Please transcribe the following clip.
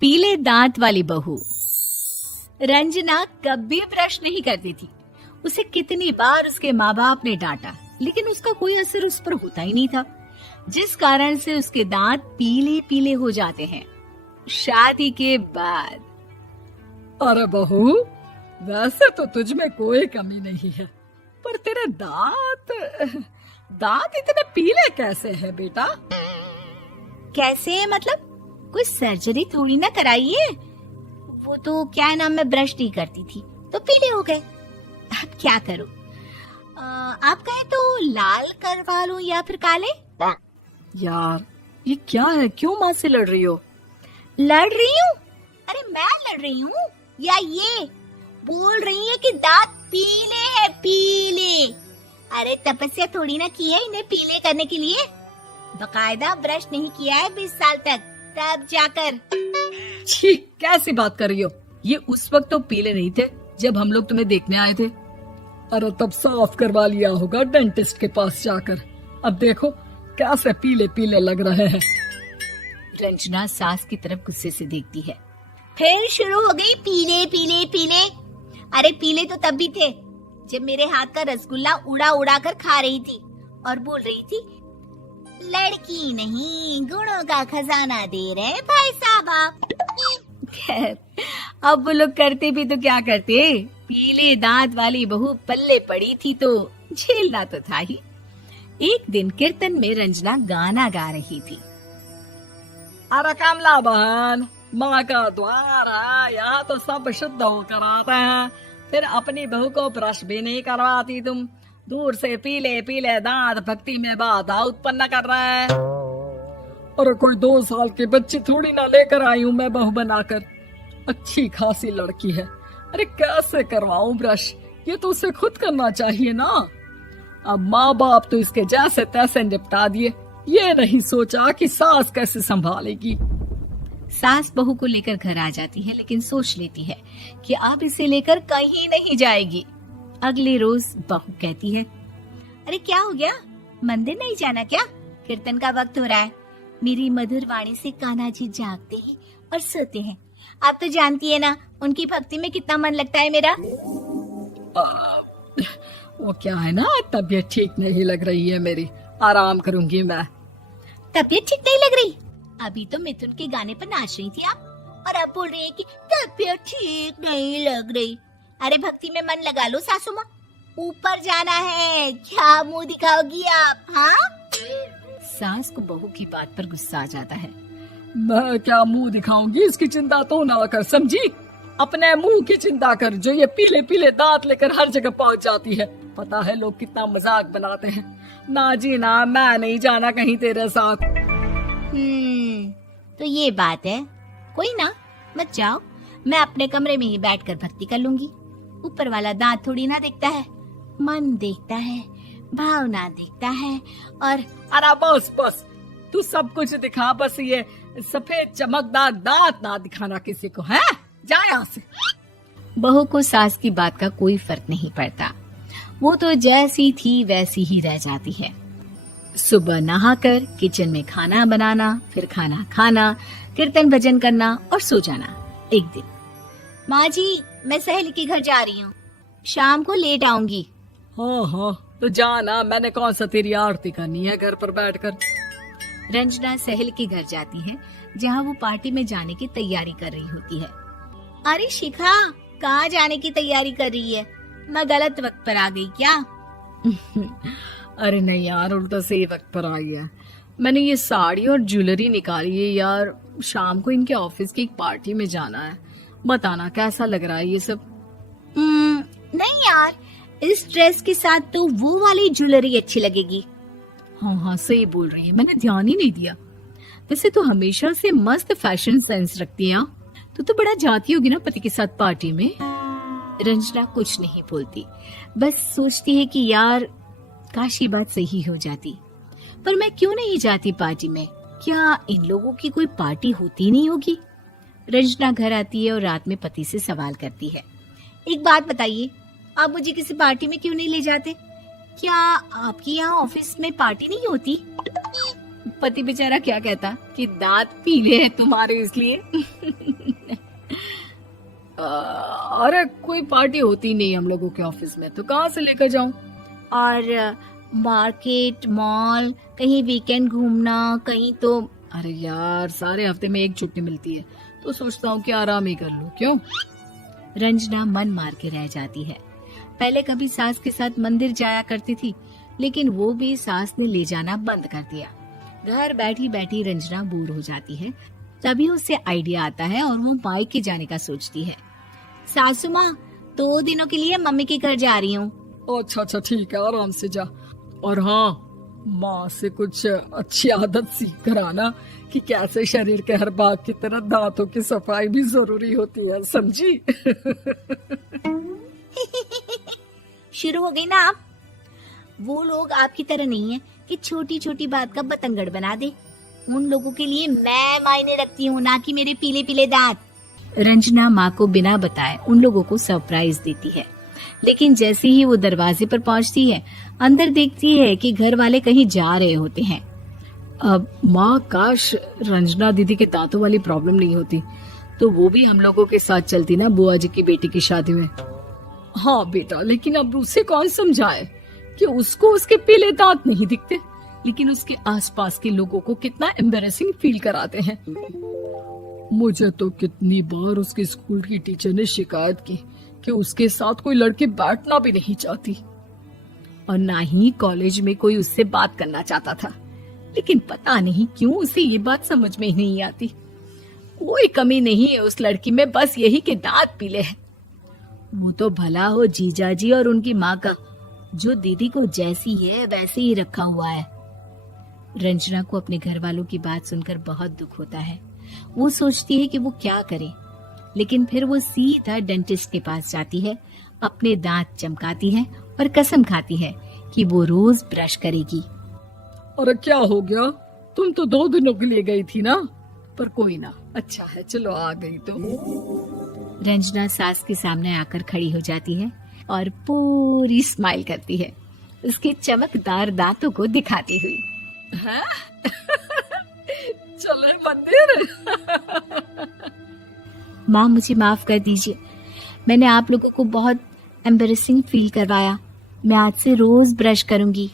पीले दांत वाली बहू। रंजना कभी ब्रश नहीं करती थी। उसे कितनी बार उसके माँ बाप ने डांटा, लेकिन उसका कोई असर उस पर होता ही नहीं था, जिस कारण से उसके दांत पीले पीले हो जाते हैं। शादी के बाद अरे बहू, वैसे तो तुझ में कोई कमी नहीं है, पर तेरे दांत इतने पीले कैसे हैं बेटा? कैसे मतलब? कोई सर्जरी थोड़ी ना कराइए। वो तो क्या नाम, मैं ब्रश नहीं करती थी तो पीले हो गए। अब क्या करूं? आप कहें तो लाल करवा लूं या फिर काले? यार ये क्या है, क्यों माँ से लड़ रही हो? लड़ रही हूँ? अरे मैं लड़ रही हूँ या ये बोल रही है कि दांत पीले हैं, पीले। अरे तपस्या थोड़ी ना की है इन्हें पीले करने के लिए। बकायदा ब्रश नहीं किया है 20 साल तक, तब जाकर। छी, कैसी बात कर रही हो? ये उस वक्त तो पीले नहीं थे जब हम लोग तुम्हें देखने आए थे। अरे तब साफ करवा लिया होगा डेंटिस्ट के पास जाकर। अब देखो कैसे पीले पीले लग रहे हैं। रंजना सास की तरफ गुस्से से देखती है। फिर शुरू हो गई पीले पीले पीले। अरे पीले तो तब भी थे जब मेरे हाथ का रसगुल्ला उड़ा उड़ा कर खा रही थी और बोल रही थी, लड़की नहीं गुणों का खजाना दे रहे भाई साहब आप। खैर, अब वो लोग करते भी तो क्या करते, पीले दांत वाली बहू पल्ले पड़ी थी तो झेलना तो था ही। एक दिन कीर्तन में रंजना गाना गा रही थी। अरे कमला बहन, माँ का द्वार है, यहाँ तो सब शुद्ध होकर आते हैं, फिर अपनी बहू को ब्रश भी नहीं करवाती तुम। दूर से पीले पीले दांत भक्ति में बाधा उत्पन्न कर रहे हैं। अरे कोई 2 साल की बच्ची थोड़ी ना लेकर आई हूँ मैं बहू बनाकर। अच्छी खासी लड़की है, अरे कैसे करवाऊं ब्रश? ये तो उसे खुद करना चाहिए ना। अब माँ बाप तो इसके जैसे तैसे निपटा दिए, ये नहीं सोचा कि सास कैसे संभालेगी। सास बहू को लेकर घर आ जाती है, लेकिन सोच लेती है कि अब इसे लेकर कहीं नहीं जाएगी। अगले रोज बहू कहती है, अरे क्या हो गया, मंदिर नहीं जाना क्या? कीर्तन का वक्त हो रहा है। मेरी मधुर वाणी से कान्हा जी जागते हैं और सोते हैं। आप तो जानती है ना उनकी भक्ति में कितना मन लगता है मेरा। वो क्या है ना, तबीयत ठीक नहीं लग रही है मेरी, आराम करूंगी मैं। तबीयत ठीक नहीं लग रही? अभी तो मिथुन के गाने पर नाच रही थी आप, और अब बोल रही है कि तबीयत ठीक नहीं लग रही। अरे भक्ति में मन लगा लो सासू माँ, ऊपर जाना है, क्या मुंह दिखाओगी आप? हाँ? सास को बहू की बात पर गुस्सा आ जाता है। मैं क्या मुंह दिखाऊंगी, इसकी चिंता तो ना कर, समझी? अपने मुंह की चिंता कर, जो ये पीले पीले दांत लेकर हर जगह पहुंच जाती है। पता है लोग कितना मजाक बनाते हैं। ना जी ना, मैं नहीं जाना कहीं तेरे साथ। तो ये बात है, कोई ना, मत जाओ, मैं अपने कमरे में ही बैठकर भक्ति कर लूंगी। ऊपर वाला दांत थोड़ी ना देखता है, मन देखता है, भावना देखता है। और अरे बस बस, तू सब कुछ दिखा, बस ये सफेद चमकदार दांत ना दिखाना किसी को, है? जा यहाँ से। बहू को सास की बात का कोई फर्क नहीं पड़ता, वो तो जैसी थी वैसी ही रह जाती है। सुबह नहाकर किचन में खाना बनाना, फिर खाना खाना, कीर्तन भजन करना और सो जाना। एक दिन, माँ जी मैं सहेली के घर जा रही हूँ, शाम को लेट आऊंगी। हाँ हाँ तो जाना, मैंने कौन सा तेरी आरती करनी है घर पर बैठकर। रंजना सहेली के घर जाती है, जहाँ वो पार्टी में जाने की तैयारी कर रही होती है। अरे शिखा, कहाँ जाने की तैयारी कर रही है? मैं गलत वक्त पर आ गई क्या? अरे नहीं यार, उल्टा सही वक्त पर आ गया। मैंने ये साड़ी और ज्वेलरी निकाली है यार, शाम को इनके ऑफिस की एक पार्टी में जाना है। बताना कैसा लग रहा है ये सब? नहीं यार, इस ड्रेस के साथ तो वो वाली ज्वेलरी अच्छी लगेगी। हाँ हाँ सही बोल रही है, मैंने ध्यान ही नहीं दिया। वैसे तो हमेशा से मस्त फैशन सेंस रखती है। तो बड़ा जाती होगी ना पति के साथ पार्टी में। रंजना कुछ नहीं बोलती, बस सोचती है कि यार काश ये बात सही हो जाती, पर मैं क्यों नहीं जाती पार्टी में? क्या इन लोगों की कोई पार्टी होती नहीं होगी? रंजना घर आती है और रात में पति से सवाल करती है, एक बात बताइए, आप मुझे किसी पार्टी में क्यों नहीं ले जाते? क्या आपकी यहाँ ऑफिस में पार्टी नहीं होती? पति बेचारा क्या कहता कि दांत पीले हैं तुम्हारे इसलिए। अरे कोई पार्टी होती नहीं हम लोगों के ऑफिस में, तो कहाँ से लेकर जाऊं? और मार्केट, मॉल, कहीं वीकेंड घूमना, कहीं तो। अरे यार, सारे हफ्ते में एक छुट्टी मिलती है, तो सोचता हूँ कि आराम ही कर लूं। क्यों? रंजना मन मार के रह जाती है। पहले कभी सास के साथ मंदिर जाया करती थी, लेकिन वो भी सास ने ले जाना बंद कर दिया। घर बैठी बैठी रंजना बोर हो जाती है। तभी उसे आइडिया आता है और वो मायके जाने का सोचती है। सासू माँ, 2 दिनों के लिए मम्मी के घर जा रही हूँ। अच्छा अच्छा, ठीक है, आराम से जा। और हाँ, माँ से कुछ अच्छी आदत सीख कर आना कि कैसे शरीर के हर भाग की तरह दांतों की सफाई भी जरूरी होती है, समझी? शुरू हो गई ना आप। वो लोग आपकी तरह नहीं है कि छोटी छोटी बात का बतंगड़ बना दे। उन लोगों के लिए मैं मायने रखती हूँ, ना कि मेरे पीले पीले दांत। रंजना माँ को बिना बताए उन लोगों को सरप्राइज देती है, लेकिन जैसे ही वो दरवाजे पर पहुंचती है, अंदर देखती है कि घर वाले कहीं जा रहे होते हैं। अब माँ, काश रंजना दीदी के दांतों वाली प्रॉब्लम नहीं होती, तो वो भी हम लोगों के साथ चलती ना बुआ जी की बेटी की शादी में। हाँ बेटा, लेकिन अब उसे कौन समझाए कि उसको उसके पीले दांत नहीं दिखते, लेकिन उसके आसपास के लोगों को कितना एम्बैरेसिंग फील कराते हैं। मुझे तो कितनी बार उसके स्कूल की टीचर ने शिकायत की कि उसके साथ कोई लड़की बैठना भी नहीं चाहती, और ना ही कॉलेज में कोई उससे बात करना चाहता था। लेकिन पता नहीं क्यों उसे ये बात समझ में ही नहीं आती। कोई कमी नहीं है उस लड़की में, बस यही कि दांत पीले हैं। वो तो भला हो जीजा जी और उनकी माँ का, जो दीदी को जैसी है वैसे ही रखा हुआ है। रंजना को अपने घर वालों की बात सुनकर बहुत दुख होता है। वो सोचती है कि वो क्या करे, लेकिन फिर वो सीधा डेंटिस्ट के पास जाती है, अपने दांत चमकाती है और कसम खाती है कि वो रोज ब्रश करेगी। अरे क्या हो गया? तुम तो 2 दिनों के लिए गई थी ना, पर कोई ना, अच्छा है, चलो आ गई तो। रंजना सास के सामने आकर खड़ी हो जाती है और पूरी स्माइल करती है, उसके चमकदार दांतों को दिखाती हुई। हैं? चले मंदिर। माँ, मुझे माफ कर दीजिए, मैंने आप लोगों को बहुत एम्बैरेसिंग फील करवाया। मैं आज से रोज ब्रश करूंगी।